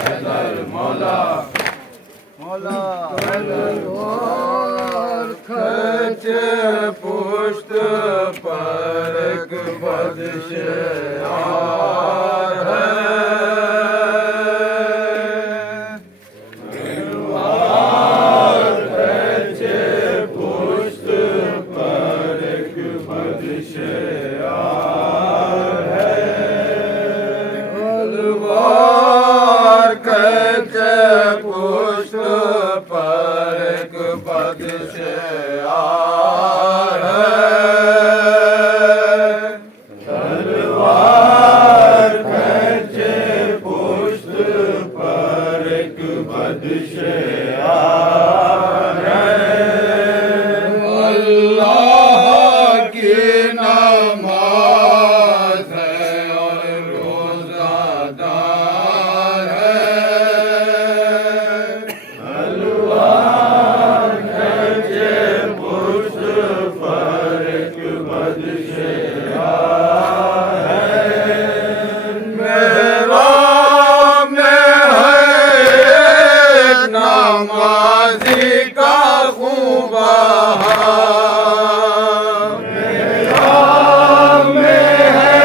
हैदर मौला मौला तलवार खच पुष्ट पर एक बदशेर है तलवार खच पुष्ट पर एक बदशेर है तलवार खच पुष्ट पर एक बदशेर है तलवार खच पुष्ट पर एक बदशेर है अल्लाह की नमाज है और रोज़ादार है तलवार खच पुष्ट पर एक बदशेर है मेरा में है एक नमाज़ी का खूब मेरा में है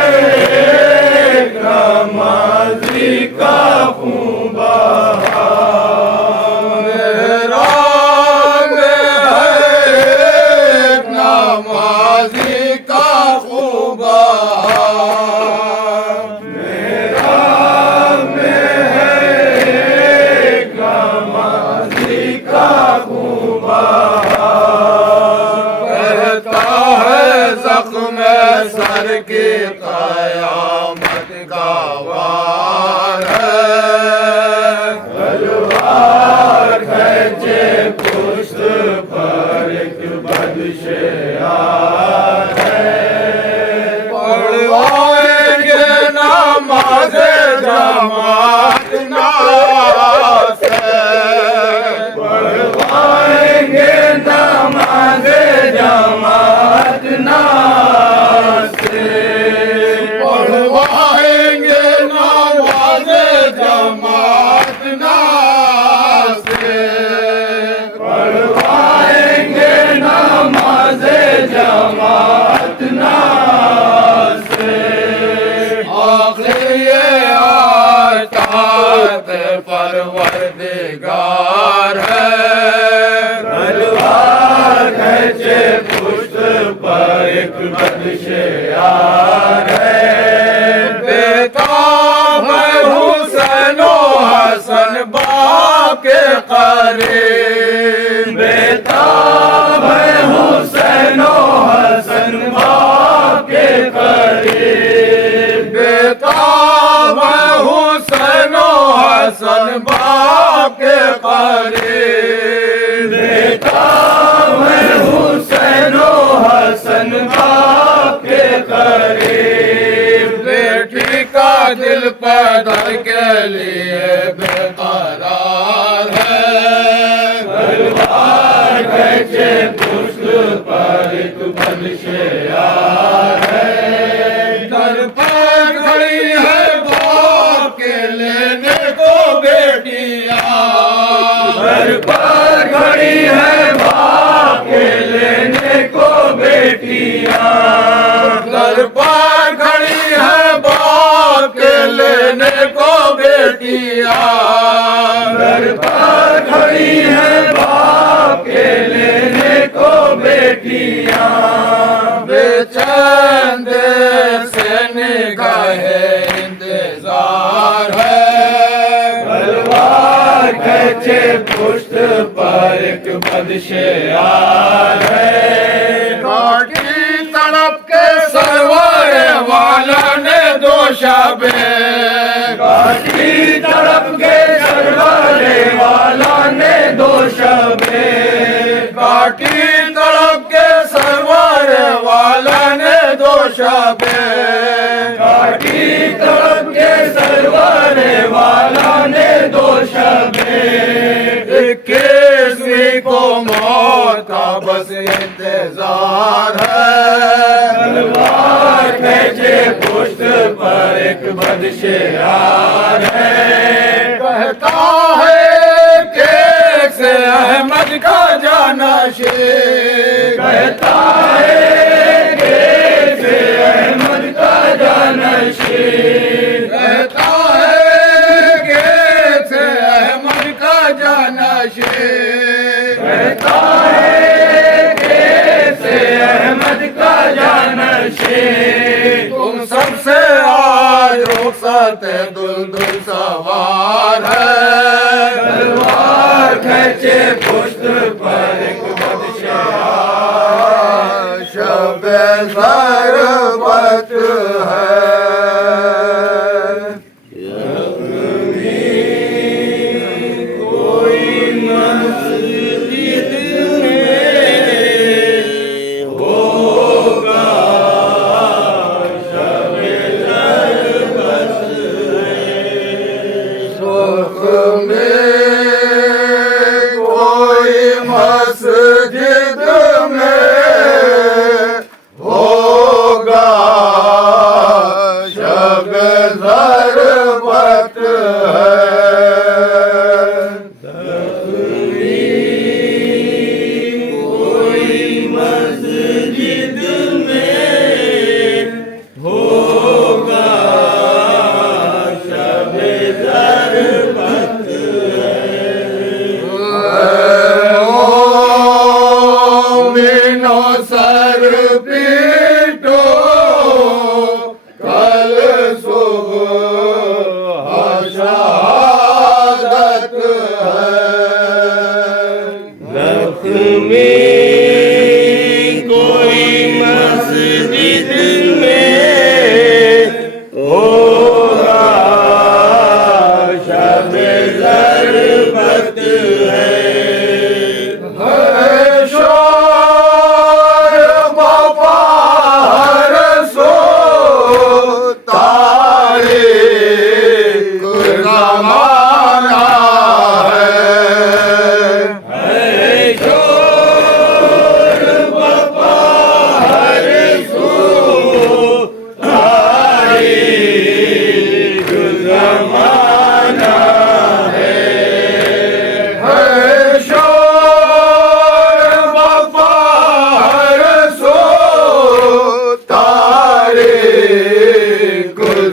एक नमाज़ी का खूब मेरा में है एक नमाज़ी का खूब मेरा में है एक नमाज़ी का खूब कहता है ज़ख्म सर की क़यामत का वार है तलवार खचे पुष्ट पर एक बदशेर है पढ़वाएंगे नमाज़ जमात नास है पढ़वाएंगे नमाज़ जमात नास है पढ़वाएंगे नमाज़ जमात नास है पढ़वाएंगे नमाज़ जमात नास है आखिर ये आतात परवरदिगार है तलवार खचे पुष्ट पर एक बदशेर है बेताब है हुसैन व हसन बाप के करीब बेताब है हुसैन व हसन बाप के करीब बेताब है हुसैन व हसन बाप के करीब बेताब है हुसैन व हसन बाप के करीब बेटी का दिल पैदल के लिए बेकरार है तलवार खचे पुष्ट पर एक बदशेर है दर पर खड़ी है बाप के लेने को बेटियां दर पर खड़ी है बाप के लेने को बेटियां दर पर खड़ी है बाप के लेने को बेटियां दर पर खड़ी है बाप के लेने को बेटियां बेचैन दिल से निगाहे इंतजार है तलवार खचे पुष्ट पर एक बदशेर है काटी तड़प के सरवर वाला ने दो शबे काटी तड़प के सरवर वाला ने दो शबे काटी तड़प के सरवर वाला ने दो शबे काटी तड़प के सरवर वाला ने दो शबे किसी को मौत का बस इंतजार है तलवार खींचे पुष्ट पर एक बदशेर है का जानशी कहता है कैसे अहमद का जानशी कहता है कैसे अहमद का जानशी कहता है कैसे अहमद का जानशी तुम सबसे आज रुखसत दुल्दुल सवार है तलवार खींचे पुष्ट पर एक बदशाह शब सरबत है कोई मस्जिद में होगा शब सरबत है सुख में कोई मस्जिद में होगा शब ज़रबत है कोई मस्जिद में होगा शब ज़रबत मीनो सर पीटो कल सुबह शहादत है कोई मस्जिद में होगा शब ज़रबत है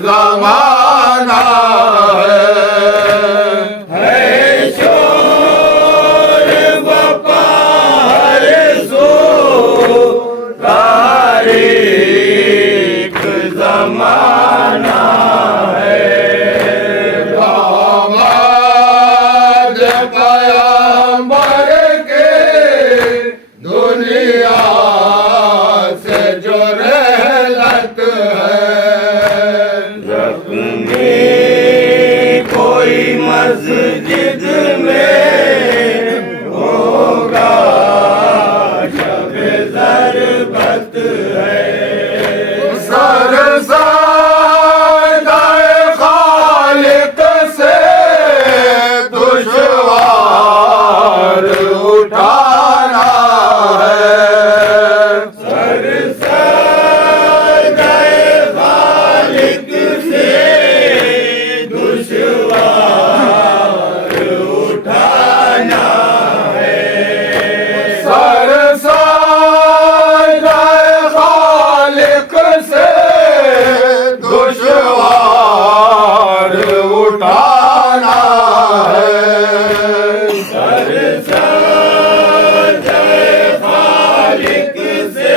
ज़माना है शोर वपार सो तारीख ज़माना है दामाद पैगंबर के दुनिया से जो रहलत है कोई मस्जिद में होगा शब ज़रबत है सर सादाए खालिक से दुश्वार उठाना है सर सादाए खालिक से दुश्वार उठाना है सर सादाए खालिक से दुश्वार उठाना है सर सादाए खालिक से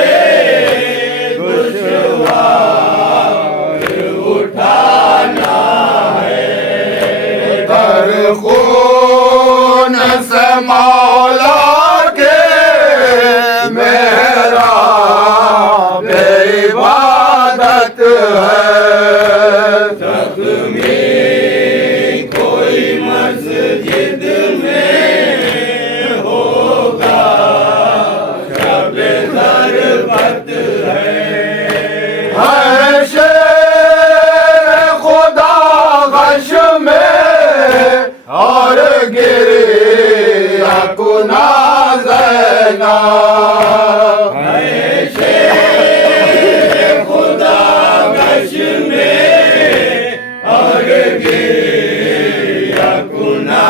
दुश्वार उठाना कर खून से मौला के मेरा बेइबादत है जख्मी कोई मस्जिद में होगा शब ज़रबत है शेर खुदा गश में और गिरे कुना ज़ैना शेर खुदा गश में और गिरे कुना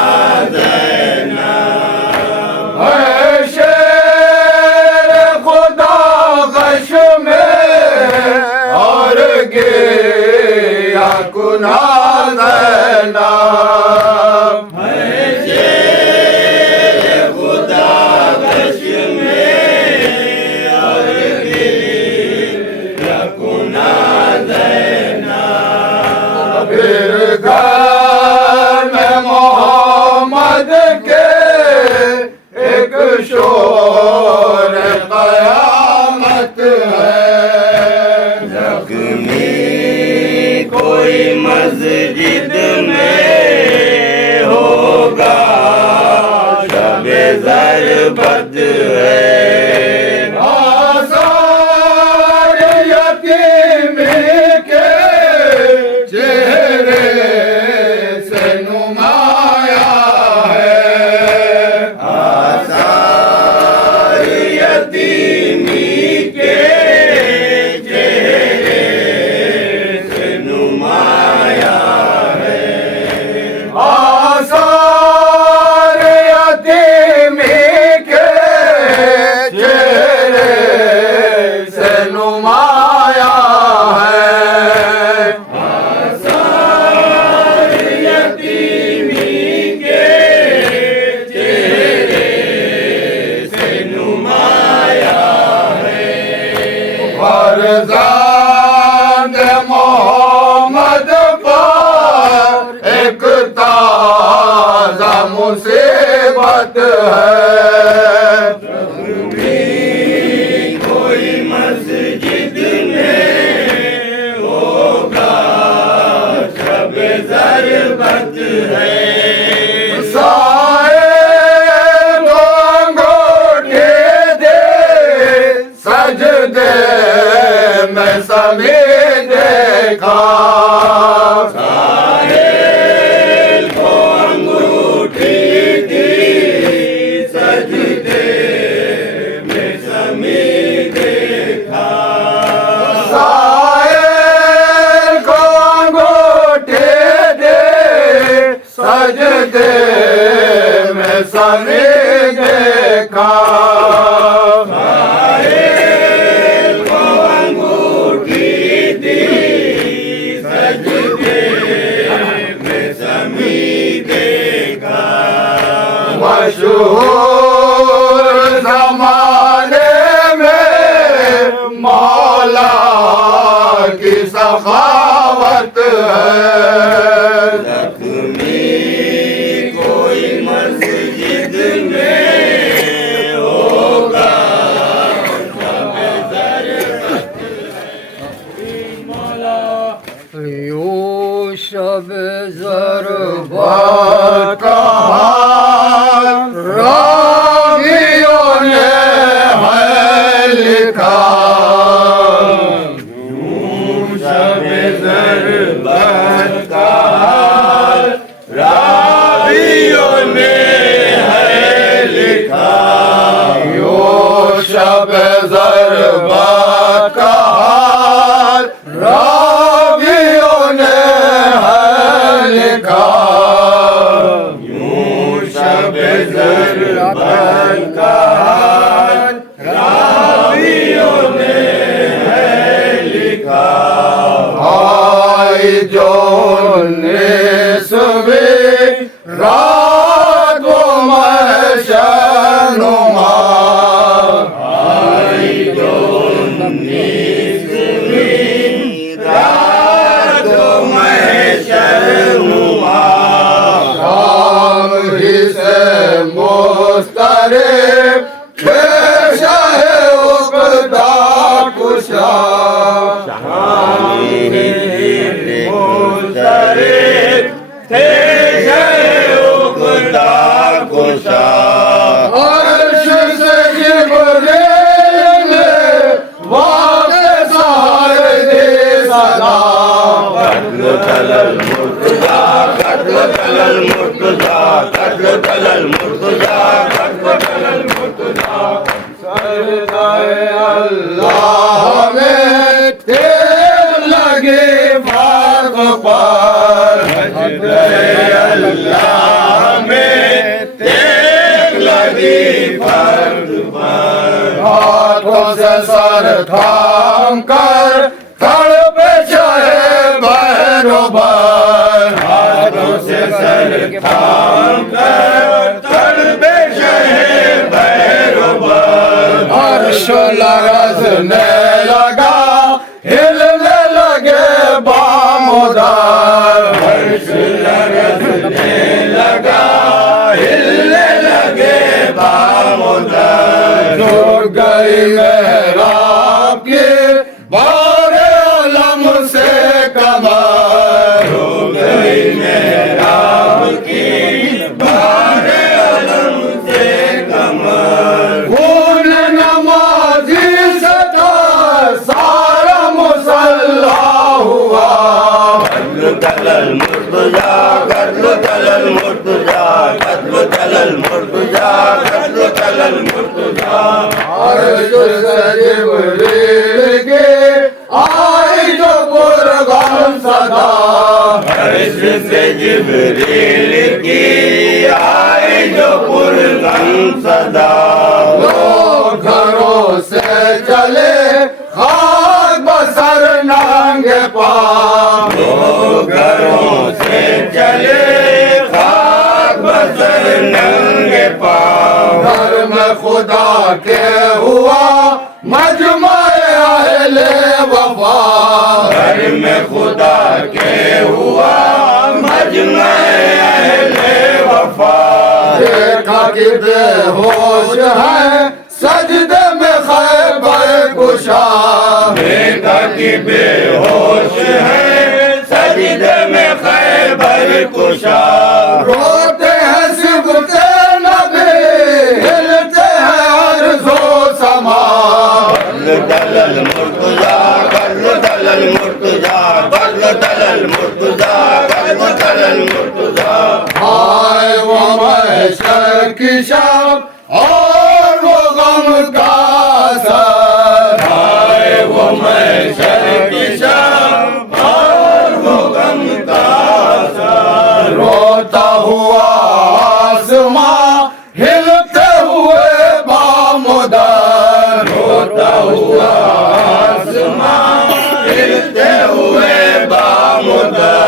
मुसीबत है। कोई मस्जिद में होगा शब ज़रबत है। साए को अंगूठे दे सजदे में सभी देखा। साहिल को अंगूठी दी सजदे में समी देखा। साए को अंगूठे दे सजदे में सभी देखा। साहिल को अंगूठी दी सजदे में समी देखा। मशहूर जमाने में मौला की सखावत है। जख्मी कोई मस्जिद में होगा यूं शब ज़रबत का रावियों ने है लिखा। शब ज़रबत का रावियों ने है लिखा। यूं शब ज़रबत का रावियों ने है लिखा। यूं शब ज़रबत का रावियों ने है लिखा। आई जो निस्वी रात वो महशनुमा। आई जो निस्वी रात महशर हुआ। शाम ही से मुस्तरिब पेश है उक़दा कुशा। अर्श से जिब्रील ने वाक़े सारे दे सदा। सरदाए अल्लाह में तेल लगे फाक पर। अल्लाह में तेल लगी फर्द पर। हाथों से सर थाम कर खड़ पे चाहे बहरोबर। हाथों से सर थाम कर तड़पे शहे भैरवर। अर्श लरज़ने लगा हिलने लगे बामुदार। अर्श लरज़ने लगा हिलने लगे बामुदार। जो गई मेहराब की बारे अलम से कमर। हो गई मेहराब की बारे अलम से कमर। खून नमाज़ी से था सारा मुसल्ला हुआ। कत्ल तलल मुर्तजा, कत्ल तलल मुर्तजा, कत्ल तलल मुर्तजा, कत्ल तलल मुर्तजा। अर्श से जिब्रील के आई जो कुर्बान सदा। अर्श से जिब्रील की आई जो पुरगम सदा। लोग घरों से चले खाक बसर नांगे पाँव। लोग घरों से चले खाक बसर नंगे पाँव। घर में खुदा के हुआ मजमा-ए अहले वफा। घर में खुदा के हुआ मजमा-ए अहले वफा। की बेहोश है सजदे में खैबर कुशा बेटा की बेहोश है सजदे में खैबर कुशा रोते हैं सिबते नबी हिलते हैं अर्ज़ो समा दलल मुर्तजा दलल मुर्तजा दलल मुर्तजा दलल मुर्तजा हाय वो महशर की शब और वो गम का असर हाय वो महशर की शब और वो गम का असर रोता हुआ आसमां हिलते हुए बामुदर रोता हुआ आसमां हिलते हुए बामुदर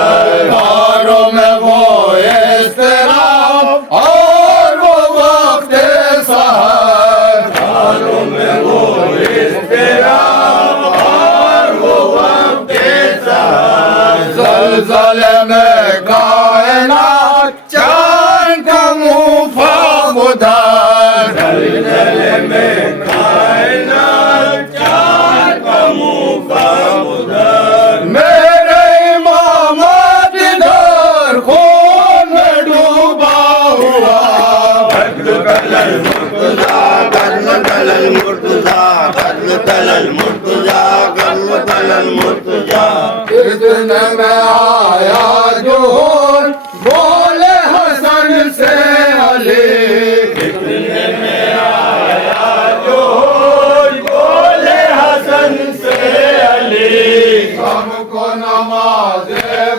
तारों में वो इज़्तिराब और वो वक्त सहर तारों में वो इज़्तिराब और वो वक्त सहर ज़लज़ले में कायनात चांद का मुँह फामुदर ज़लज़ले में कायनात चाँद का मुँह फामुदर मेरे इमाम इधर खून में डूबा हुआ दलल मुर्तजा दलल मुर्तजा दलल मुर्तजा दलल मुर्तजा इतने में आया जोहर बोले हसन से अली इतने में आया जो बोले हसन से अली हमको नमाज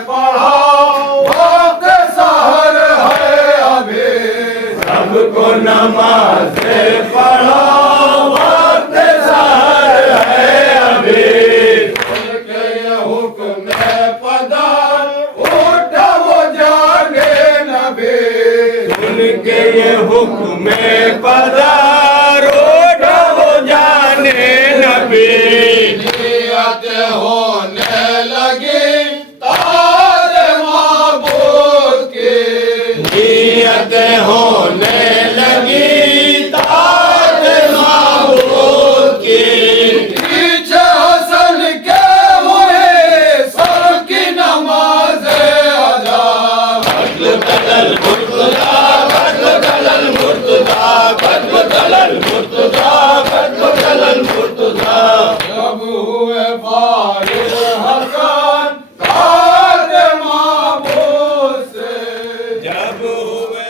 पढ़ाओ वक्त सहर है अभी सबको नमाज पढ़ो वक्त सहर है अभी उनके ये हुक्म पदार उठा वो जागे नबी उनके ये हुक्म पधारो वो जाने नबी नियत होने लगी ताज महबूब की नियत होने लगी ताज महबूब की पीछे हसन के हुए सबकी नमाज अदा दलल मुर्तजा दलल मुर्तजा दलल मुर्तजा दलल मुर्तजा जब हुए फारिग हसन ताज महबूब से जब हुए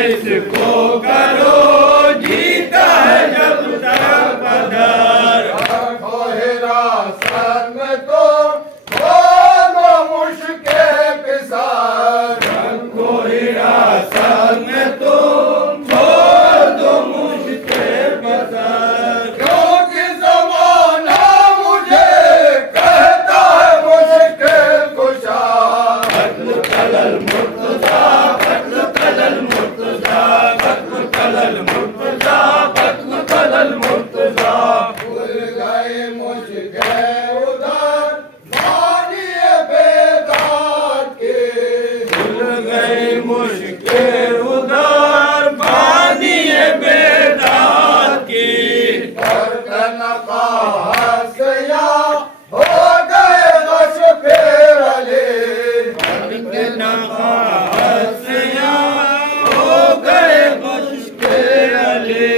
इसको करो जीता है जब तक पधार रखो हिरासत में तो दो मुश्किल पिसार को हिरासत में तुम छोड़ दो मुझसे पधार क्योंकि ज़माना मुझे कहता है मुश्किल कुशा दलल मुर्तजा दलल मुर्तजा दलल मुर्तजा दलल मुर्तजा भूल गए मुझके उधर मानिए बेदार के भूल गए मुश्किल उधार पानी बेदार की बर्तन का हंसिया हो गए बस फेर ले हंसिया हो गए मुश्किल अली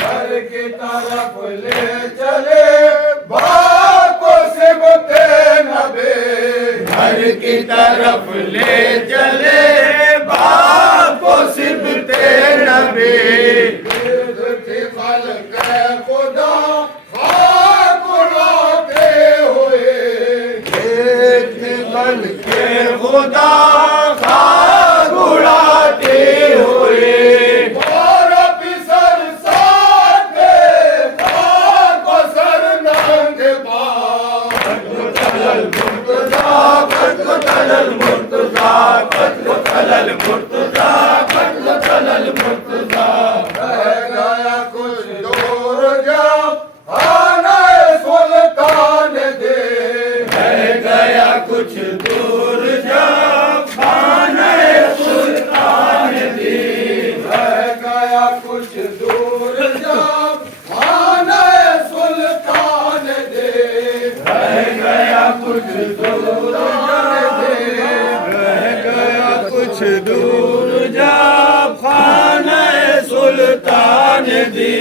घर की तरफ ले चले बाको सिबते नबी घर की तरफ ले चले बाप को सिबते नबी फल के खुदा खाक उड़ाते हुए फल ये खुदा खाक उड़ाती हुई और अफसर साथ में खाक को सर नंग पाक कत्ल मुर्तजा कत्ल मुर्तजा कत्ल मुर्तजा कत्ल मुर्तजा रह गया कुछ दूर जब आना सुल्तान दे रह गया कुछ दूर जब आना सुल्तान दे रह गया कुछ दूर जब आना सुल्तान दे रह गया कुछ दूर रह गया कुछ दूर जब खाना सुल्तान दी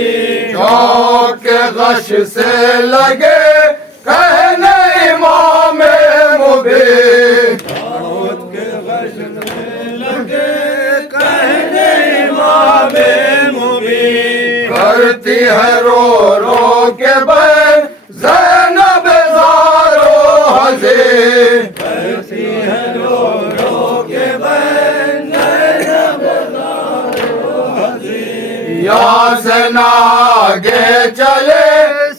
चौक के गश से लगे कहने इमाम मुबीन चौक के गश से लगे कहने इमाम मुबीन करती है रो रो के बैन ज़ैनब ज़ारो हज़ीन करती है रो रो के बैन ज़ैनब ज़ारो हज़ीन यहाँ से ना आगे चले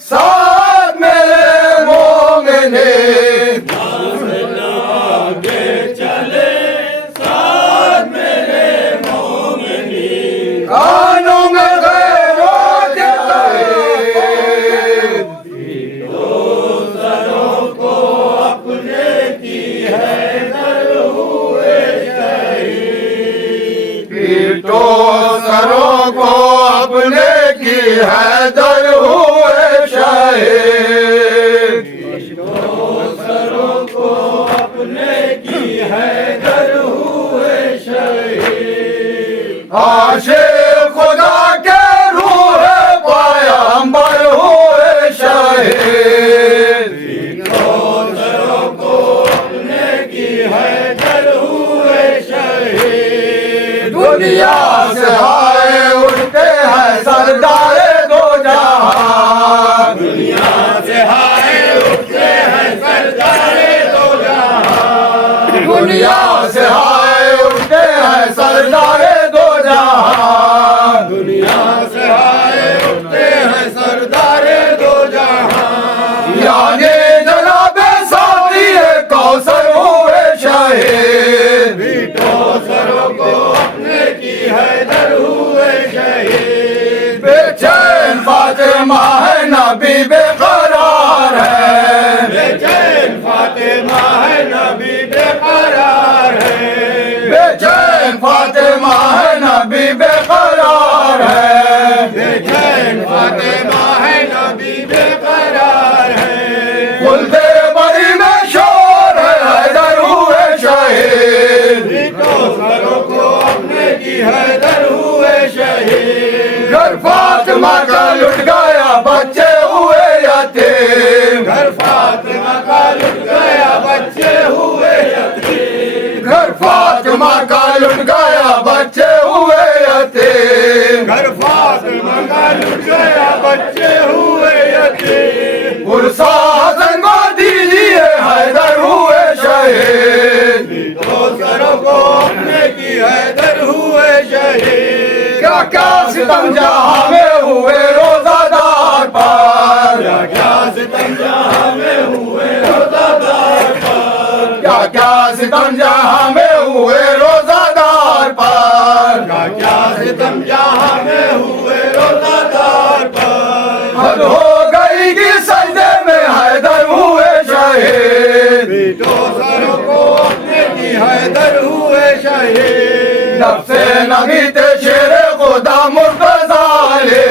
साथ मेरे मोमिने यहाँ से ना आगे चले साथ मेरे मोमिने कानों में गैरों के सरों को अपने की है दर हुए शहीद पीटो सरों को अपने की है दर हुए शहीद पीटो सरों को अपने की है दर हुए शहीद आशिक़ खुदा के रूह पैगंबर हुए शहीद पीटो सरों को अपने की है दर हुए शहीद दुनिया से आए उठते हैं सरदारे दो जहां दुनिया से आए उठते हैं सरदारे दो जहां दुनिया से आए उठते हैं सरदारे दो जहां दुनिया से आए उठते हैं सरदारे दो जहां यानी जनाबे साथी कौसर हुए शहीद पीटो सरों को अपने की है दर हुए शहीद बेचैन फातिमा है नबी बेकरार है बेचैन फातिमा है नबी बेकरार है बेचैन फातिमा है नबी बेकरार है बेचैन फातिमा है नबी बेकरार है खुलते बड़ी में शोर है हैदर हुए शहीद पीटो सरों को अपने की हैदर हुए शहीद घर फातिमा का लुट गया बच्चे हुए यतीम घर फातिमा का लुट गया बच्चे हुए यतीम घर फातिमा का लुट गया बच्चे हुए यतीम घर फातिमा का लुट गया बच्चे हुए यतीम पुरसा हसन को दीजिए हैदर हुए शहीद पीटो सरों को अपने की हैदर हुए शहीद क्या क्या सितम जहां में हुए रोजादार पर क्या क्या सितम जहां में हुए रोजादार पर क्या क्या सितम जहां में हुए रोजादार पर क्या क्या सितम जहां में हुए रोजादार पर हद हो गई कि सजदे में हैदर हुए शहीद पीटो सरों को अपने की हैदर हुए शहीद नफ्से नबी ते शेरे खुदा मुर्तज़ा ले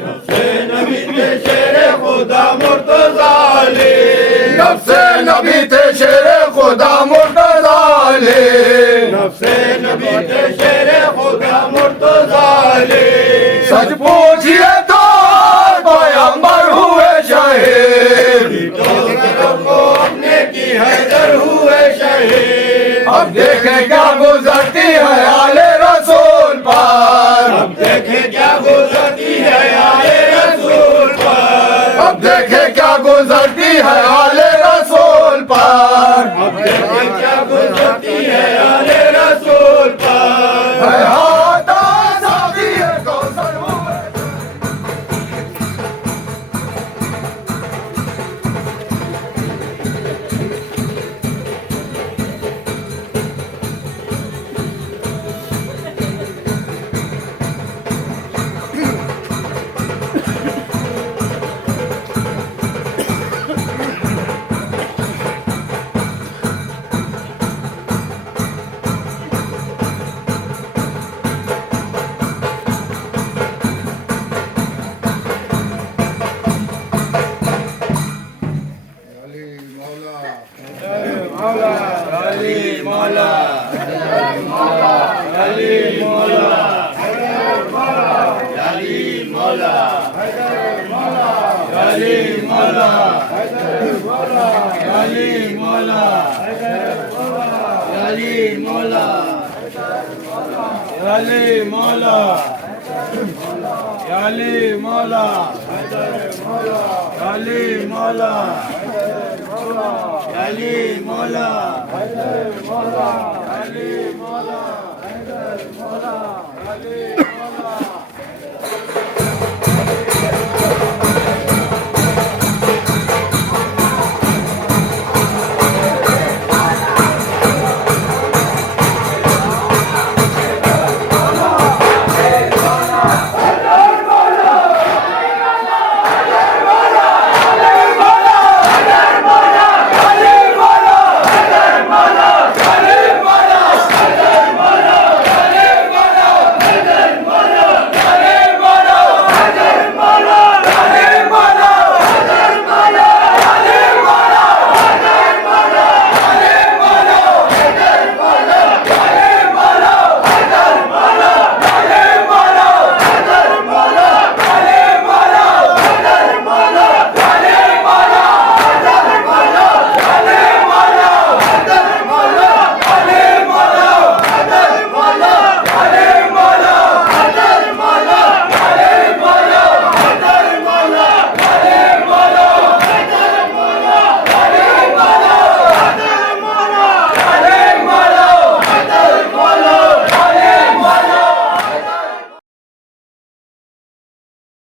नफ्से नबी ते शेरे खुदा मुर्तज़ा ले नफ्से नबी ते शेरे खुदा मुर्तज़ा ले नफ्से नबी ते शेरे खुदा मुर्तज़ा ले सच पूछिए तो पैगंबर हुए शहीद पीटो सरों को अपने की हैदर हुए शहीद अब देखें क्या गुजरती है आले रसूल पर अब देखें क्या गुजरती है आले रसूल पर अब देखें क्या गुजरती है आले रसूल पर अब देखें क्या गुजरती है यारे रसूल पर है हाथा साथी है कौसर हुए अली मौला अली मौला अली मौला अली मौला अली मौला अली मौला अली मौला अली मौला अली मौला अली मौला अली मौला अली